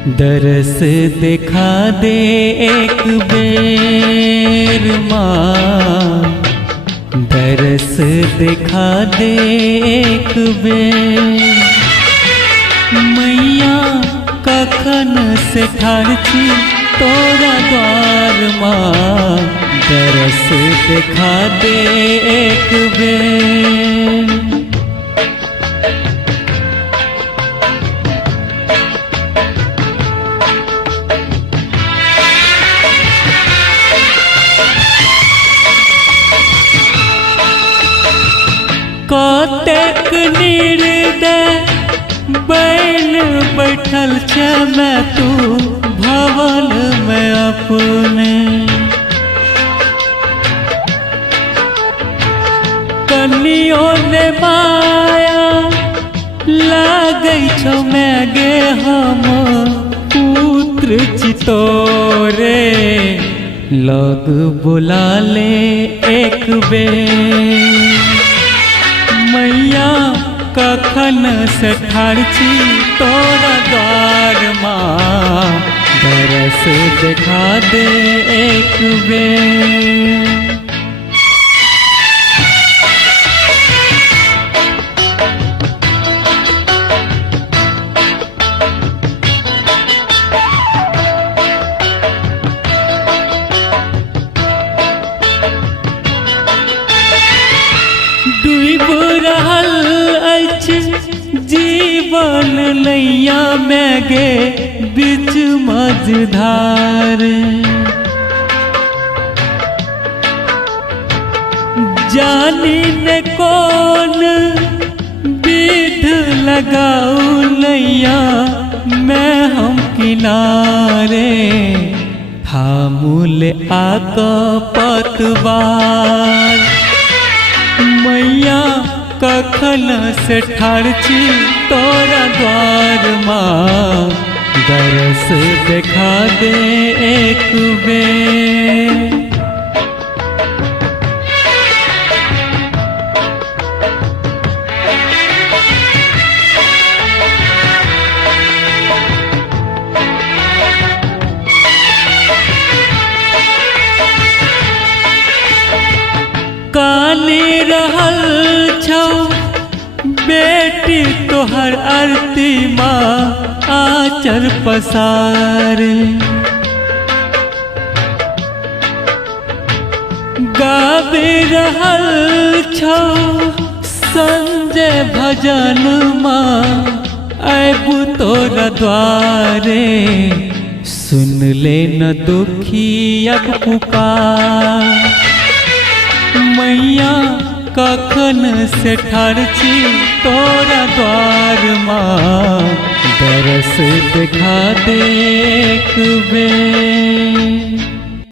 दरस दिखा दे एक बेर माँ, दरस दिखा दे एक बेर। मैया कखन से ठाड़ छी तोरा द्वार माँ, दरस दिखा दे एक बेर। कतेक निर्दय बैल बैठल छे मैं तू भवन में अपने। कनियों ने माया लागै छौ मैं गे हम पुत्र चितोरे। लग बुला ले एक बेर मैया कखन से ठाड़ छी तोरा द्वार माँ, दरस दिखा दे एक बेर। डूब रहल अछि जीवन नैया में गे बीच मझधार। जानी ने कौन विध लगाऊ नैया मैं हम किनारे। थामुल आका पतवार मैया कखन से ठाड़ छी तोरा द्वार माँ, दरस दिखा दे एक बेर। कानी रहल छौ बेटी तोहर आरती माँ आचर पसार। गाबी रहल छौ संजय भजन माँ आबू तोरा द्वारे। सुन ले न दुखी अब पुकार मैया कखन से ठाड़ छी तोरा द्वार माँ, दरस दिखा दे एक बेर।